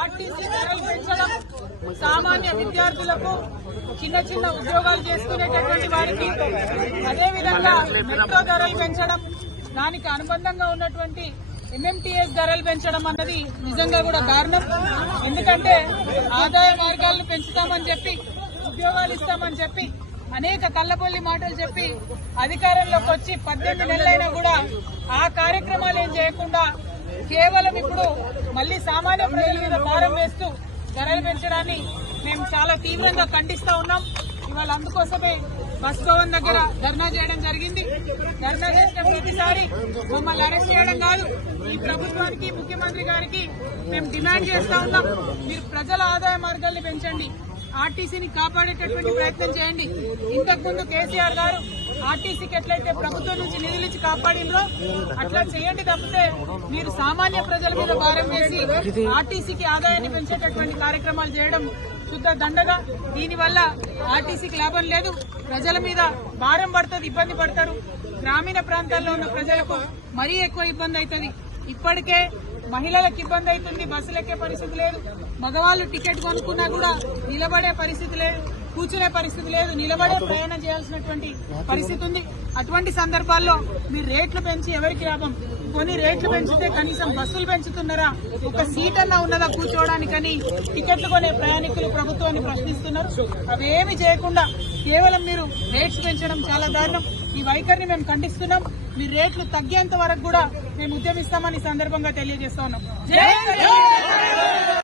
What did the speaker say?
RTC ధరలు పెంచడం సామాన్య విద్యార్థులకు చిన్న చిన్న ఉద్యోగాలు చేసుకునేటటువంటి వారికి, అదేవిధంగా మెట్రో ధరలు పెంచడం, దానికి అనుబంధంగా ఉన్నటువంటి ఎంఎంటీఎస్ ధరలు పెంచడం అన్నది నిజంగా కూడా దారుణం. ఎందుకంటే ఆదాయ మార్గాలను పెంచుతామని చెప్పి, ఉద్యోగాలు ఇస్తామని చెప్పి, అనేక కళ్ళబొల్లి మాటలు చెప్పి అధికారంలోకి వచ్చి 18 నెలలైనా కూడా ఆ కార్యక్రమాలు ఏం చేయకుండా కేవలం ఇప్పుడు మళ్లీ సామాన్య ప్రజల మీద భారం వేస్తూ ధరలు పెంచడాన్ని మేము చాలా తీవ్రంగా ఖండిస్తా ఉన్నాం. ఇవాళ అందుకోసమే బస్ భవన్ దగ్గర ధర్నా చేయడం జరిగింది. ధర్నా చేసిన ప్రతిసారి మమ్మల్ని అరెస్ట్ చేయడం కాదు, ఈ ప్రభుత్వానికి, ముఖ్యమంత్రి గారికి మేము డిమాండ్ చేస్తా ఉన్నాం, మీరు ప్రజల ఆదాయ మార్గాల్ని పెంచండి, ఆర్టీసీని కాపాడేటటువంటి ప్రయత్నం చేయండి. ఇంతకుముందు కేసీఆర్ గారు ఆర్టీసీకి ఎట్లయితే ప్రభుత్వం నుంచి నిధులిచ్చి కాపాడిందో అట్లా చేయండి తప్పితే మీరు సామాన్య ప్రజల మీద భారం వేసి ఆర్టీసీకి ఆదాయాన్ని పెంచేటటువంటి కార్యక్రమాలు చేయడం శుద్ధ దండగా. దీనివల్ల ఆర్టీసీకి లాభం లేదు, ప్రజల మీద భారం పడుతుంది, ఇబ్బంది పడతారు. గ్రామీణ ప్రాంతాల్లో ఉన్న ప్రజలకు మరీ ఎక్కువ ఇబ్బంది అవుతుంది. ఇప్పటికే మహిళలకు ఇబ్బంది అవుతుంది, బస్సులు ఎక్కే పరిస్థితి లేదు, మగవాళ్ళు టికెట్ కొనుక్కున్నా కూడా నిలబడే పరిస్థితి లేదు, కూర్చునే పరిస్థితి లేదు, నిలబడే ప్రయాణం చేయాల్సినటువంటి పరిస్థితి ఉంది. అటువంటి సందర్భాల్లో మీరు రేట్లు పెంచి ఎవరికి లాభం? కొన్ని రేట్లు పెంచితే కనీసం బస్సులు పెంచుతున్నారా? ఒక సీట్ అన్నా ఉన్నదా కూర్చోవడానికని టికెట్లు కొనే ప్రయాణికులు ప్రభుత్వాన్ని ప్రశ్నిస్తున్నారు. అవేమి చేయకుండా కేవలం మీరు రేట్స్ పెంచడం చాలా దారుణం. ఈ వైఖరిని మేము ఖండిస్తున్నాం. మీ రేట్లు తగ్గేంత వరకు కూడా మేము ఉద్యమిస్తామని సందర్భంగా తెలియజేస్తా ఉన్నాం.